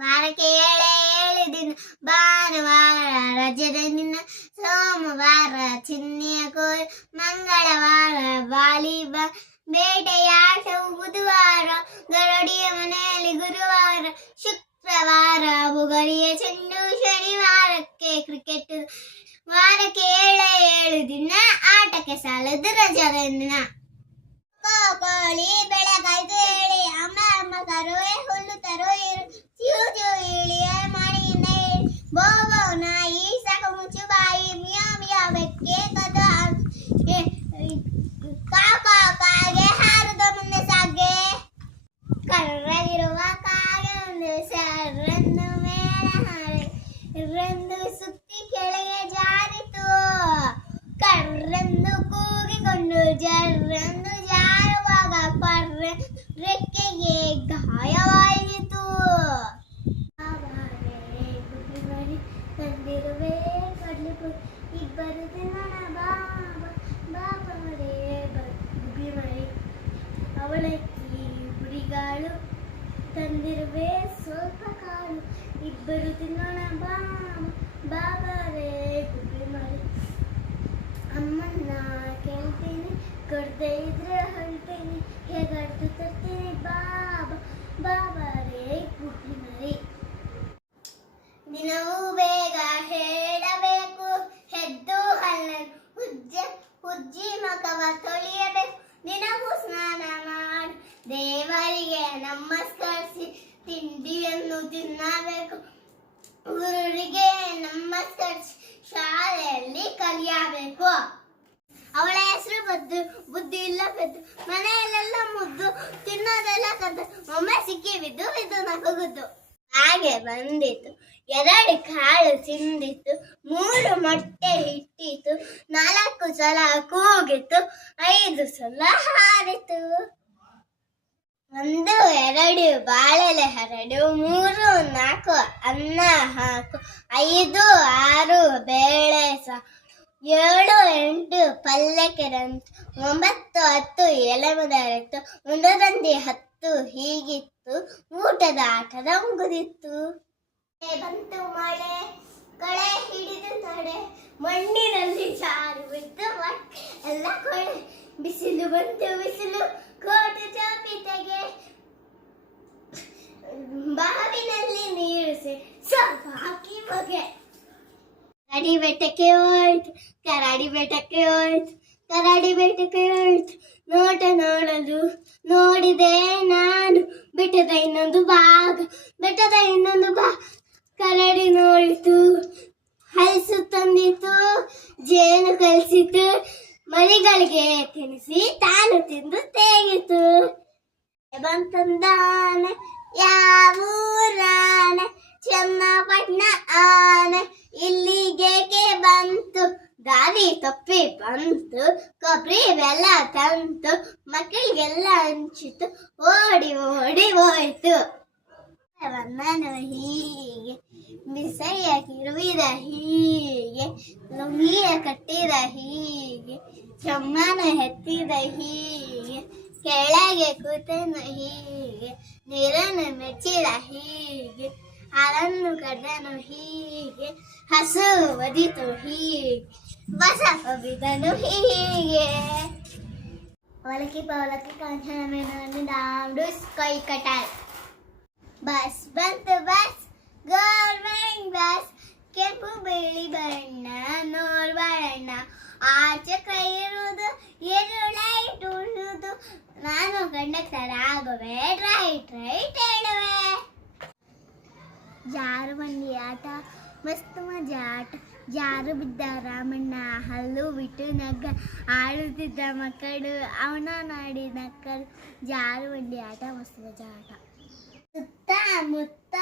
ವಾರಕ್ಕೆ ಏಳೆ ಏಳು ದಿನ ಭಾನುವಾರ ರಜದ ದಿನ ಸೋಮವಾರ ಚಿನ್ನಿಯ ಕೋಲ್ ಮಂಗಳವಾರ ವಾಲಿಬಾಲ್ ಬೇಟೆಯಾಟವು ಬುಧವಾರ ಗರಡಿಯ ಮನೆಯಲ್ಲಿ ಗುರುವಾರ ಶುಕ್ರವಾರ ಬುಗರಿಯ ಚೆಂಡು ಶನಿವಾರಕ್ಕೆ ಕ್ರಿಕೆಟ್ ವಾರಕ್ಕೆ ಏಳೆ ಏಳು ದಿನ ಆಟಕ್ಕೆ ಸಾಲದು ರಜದ ದಿನ ಕೋಳಿ ಬೆಳಗಾಯ್ತು गुजर जार वागा पर रे के ये घाया ತಿನ್ನಬೇಕು ಗುರುರಿಗೆ ನಮಸ್ಕರಿಸಿ ಶಾಲೆಯಲ್ಲಿ ಕಲಿಯಬೇಕು. ಅವಳ ಹೆಸರು ಬದ್ದು, ಬುದ್ಧಿ ಇಲ್ಲ ಬೆದ್ದು ಮನೆಯಲ್ಲೆಲ್ಲ ಮುದ್ದು, ತಿನ್ನೋದೆಲ್ಲ ಕದ್ದು, ಒಮ್ಮೆ ಸಿಕ್ಕಿ ಬಿದ್ದು ಬಿದ್ದು ನಗುಗುದ್ದು. ಹಾಗೆ ಬಂದಿತ್ತು. ಎರಡು ಕಾಳು ತಿಂದಿತ್ತು, ಮೂರು ಮೊಟ್ಟೆ ಇಟ್ಟಿತು ನಾಲ್ಕು ಸಲ ಕೂಗಿತ್ತು, ಐದು ಸಲ ಹಾರಿತು ಒಂದು, ಎರಡು, ಬಾಳೆಲೆ ಹರಡು ಮೂರು, ನಾಲ್ಕು, ಅನ್ನ ಹಾಕು, ಐದು, ಆರು, ಬೇಳೆ ಸಾ, ಏಳು, ಎಂಟು ಪಲ್ಲಕ್ಕೆರಂತು ಒಂಬತ್ತು, ಹತ್ತು ಎಲೆ ಮುದರಿತ್ತು ಒಂದರಂದಿ ಹತ್ತು, ಹೀಗಿತ್ತು, ಊಟದ ಆಟದ ಮುಗುದಿತ್ತು. ಬಂತು ಮಳೆ. ಕಳೆ ಹಿಡಿದು ತಡೆ, ಮಣ್ಣಿನಲ್ಲಿ ಜಾರು ಬಿದ್ದು ಎಲ್ಲ ಕೊಳೆ, ಬಿಸಿಲು ಬಂತು, ಬಿಸಿಲು ಕೋಟು ಚಾಪಿತೆಗೆ ಬಾವಿನಲ್ಲಿ ನೀರು ಸ್ವಲ್ಪ ಹಾಕಿ ಮಗೆ. ಕರಾಡಿ ಬೆಟ್ಟಕ್ಕೆ ಹೋಯ್ತು, ಕರಾಡಿ ಬೆಟ್ಟಕ್ಕೆ ಹೋಯ್ತು, ಕರಾಡಿ ಬೆಟ್ಟಕ್ಕೆ ಹೋಯ್ತು. ನೋಟ ನೋಡಲು ನೋಡಿದೆ ನಾನು, ಬೆಟ್ಟದ ಇನ್ನೊಂದು ಭಾಗ, ಬೆಟ್ಟದ ಇನ್ನೊಂದು ಬಾ ಕರಡಿ ನೋಡಿತು, ಹಲಸು ತಂದಿತು, ಜೇನು ಕಲಿಸಿತು, ಮರಿಗಳಿಗೆ ತಿನ್ನಿಸಿ ತಾನು ತಿಂದು ತೇಗಿತು. ಬಂತಂದಾನೆ ಯಾವೂರಾನೆ ಚನ್ನಪಟ್ಟಣ ಆನೆ, ಇಲ್ಲಿಗೆ ಬಂತು? ದಾರಿ ತಪ್ಪಿ ಬಂತು, ಕೊಬ್ಬರಿ ಬೆಲ್ಲ ತಂತು, ಮಕ್ಕಳಿಗೆಲ್ಲ ಹಂಚಿತು, ಓಡಿ ಓಡಿ ಹೋಯ್ತು. ಬಂದನು ಹೀಗೆ ಬಿಸೈಯ ಕಿರುವಿದ ಹೀಗೆ ಲುಂಗಿಯ ಕಟ್ಟಿದ ಹೀಗೆ ಚಮ್ಮನ ಎತ್ತಿದ ಹೀಗೆ ಕೆಳಗೆ ಕೂತನು ಹೀಗೆ ನೀರನ್ನು ಮೆಚ್ಚಿದ ಹೀಗೆ ಹಾಲನ್ನು ಕದ್ದನು ಹೀಗೆ ಹಸು ಒದಿತು ಹೀಗೆ ಬಸ ಒಗಿದನು ಹೀಗೆ ಒಲಕಿ ಪವಲಕಿ ಕಾಂಚನ ಮೇನನ್ನು ದಾಂಡು ಕೈ ಕಟಾಲ್ ಬಸ್ ಬಂತು ಬಸ್ ಗೌರ್ಮೆಂಟ್ ಬಸ್ ಕೆಂಪು ಬಿಳಿ ಬಣ್ಣ ನೋಡ್ಬಾರಣ್ಣ ಆಚೆ ಕೈ ಇರುವುದು, ಎರಡು ಲೈಟ್ ಉಳಿದು ನಾನು ಕಂಡಕ್ಟರ್ ಆಗುವೆ ರೈಟ್ ರೈಟ್ ಹೇಳುವೆ. ಜಾರು ಬಂಡಿ ಆಟ? ಮಸ್ತ್ ಮಜಾ ಆಟ. ಜಾರು ಬಿದ್ದ ರಾಮಣ್ಣ? ಹಲ್ಲು ಬಿಟ್ಟು ನಗ್ಗ. ಆಡುತ್ತಿದ್ದ ಮಕ್ಕಳು, ಅವನ ನಾಡಿ ನಕ್ಕಳು ಜಾರು ಬಂಡಿ ಆಟ? ಮಸ್ತ್ ಮಜಾ ಆಟ. ಮುತ್ತ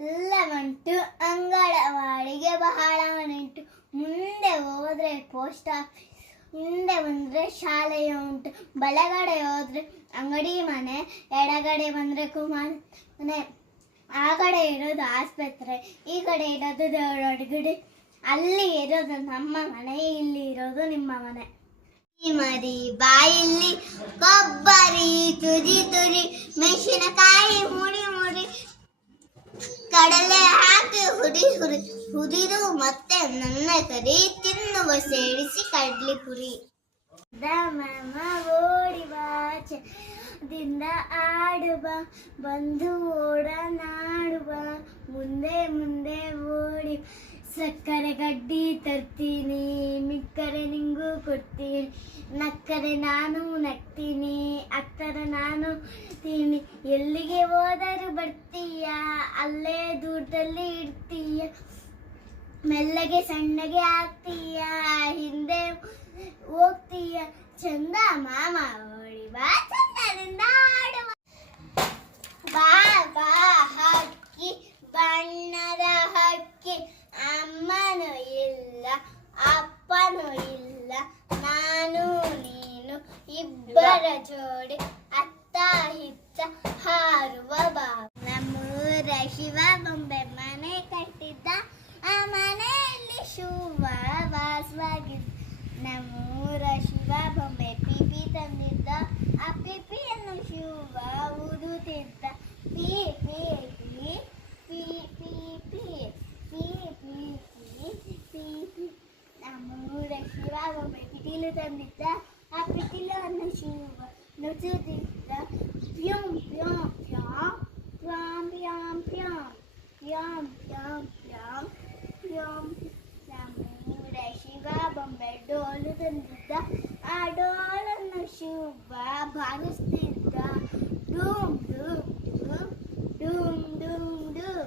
ಎಲ್ಲ ಬಂಟು ಅಂಗಳವಾಡಿಗೆ ಬಹಳ ಮನೆಂಟು ಮುಂದೆ ಹೋದ್ರೆ ಪೋಸ್ಟ್ ಆಫೀಸ್ ಮುಂದೆ ಬಂದ್ರೆ ಶಾಲೆಯ ಉಂಟು. ಬಲಗಡೆ ಹೋದ್ರೆ ಅಂಗಡಿ ಮನೆ, ಎಡಗಡೆ ಬಂದರೆ ಕುಮಾರ್ ಮನೆ. ಆ ಕಡೆ ಇರೋದು ಆಸ್ಪತ್ರೆ, ಈ ಕಡೆ ಇರೋದು ದೇವರ ಗುಡಿ ಅಲ್ಲಿ ಇರೋದು ನಮ್ಮ ಮನೆ, ಇಲ್ಲಿ ಇರೋದು ನಿಮ್ಮ ಮನೆ. ಮರಿ ಬಾಯಿಲ್ಲಿ ಕೊಬ್ಬರಿ, ತುರಿ ತುರಿ, ಮೆಣಸಿನಕಾಯಿ ಮುಡಿ ಮುಡಿ ಹುಡಿ ಹುರಿ ಹುರಿದು ಮತ್ತೆ ನನ್ನ ಕರಿ ತಿನ್ನುವ ಸೇರಿಸಿ ಕಡ್ಲಿ ಪುರಿ. ಮಾಮ ಓಡಿ ಬಾ ದಿಂದ ಆಡುವ, ಬಂದು ಓಡನಾಡುವ ಮುಂದೆ ಮುಂದೆ ಓಡಿ ಸಕ್ಕರೆ ಗಡ್ಡಿ ತರ್ತೀನಿ, ಮಿಕ್ಕರೆ ನಿಂಗೂ ಕೊಡ್ತೀನಿ, ನಕ್ಕರೆ ನಾನು ನಗ್ತೀನಿ ಅಕ್ಕರೆ ನಾನು ತೀನಿ ಎಲ್ಲಿಗೆ ಹೋದರೂ ಬರ್ತೀಯ, ಅಲ್ಲೇ ದೂರದಲ್ಲಿ ಇಡ್ತೀಯ ಮೆಲ್ಲಗೆ ಸಣ್ಣಗೆ ಆಗ್ತೀಯ, ಹಿಂದೆ ಹೋಗ್ತೀಯ. ಚಂದ ಮಾಮ ಓಡಿ ಬಾ, ಚಂದದಿಂದ ಆಡುವ. ಬಾ ಬಾ, ಹಕ್ಕಿ, ಬಣ್ಣದ ಹಕ್ಕಿ ಅಮ್ಮನೂ ಇಲ್ಲ ಅಪ್ಪನೂ ಇಲ್ಲ ನಾನು ನೀನು ಇಬ್ಬರ ಜೋಡಿ ಅತ್ತ ಹಿತ್ತ ಹಾರುವ ಬಾ ನಮ್ಮೂರ ಶಿವ ಬೊಂಬೆ ಮನೆ ಕಟ್ಟಿದ್ದ ಆ ಮನೆಯಲ್ಲಿ ಶಿವ ವಾಸವಾಗಿದ್ದ. ನಮ್ಮೂರ ಡೋಲು ತಂದಿದ್ದ ಆ ಡೋಲನ್ನು ಶಿವ ಬಾರಿಸ್ತಿದ್ದ ಡೂಮ್ ಡೂಮ್ ಡೂಮ್ ಡೂಮ್ ಡೂಮ್ ಡೂಮ್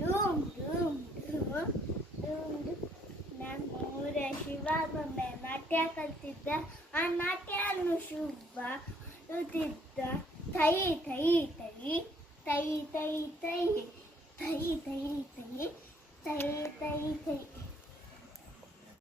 ಡೂಮ್ ಡೂಮ್ ಡೂಮ್ ಡೂಮ್ ನಮ್ಮೂರ ಶಿವ ಬೊಂಬೆ ನಾಟ್ಯ ಕಲ್ತಿದ್ದ ಆ ನಾಟ್ಯನು ಶಿವ ನುತ್ತಿದ್ದ ತೈ ತೈ ತೈ ತೈ ತೈ ತೈ ತೈ ತೈ ತೈ ತೈ ತೈ ತೈ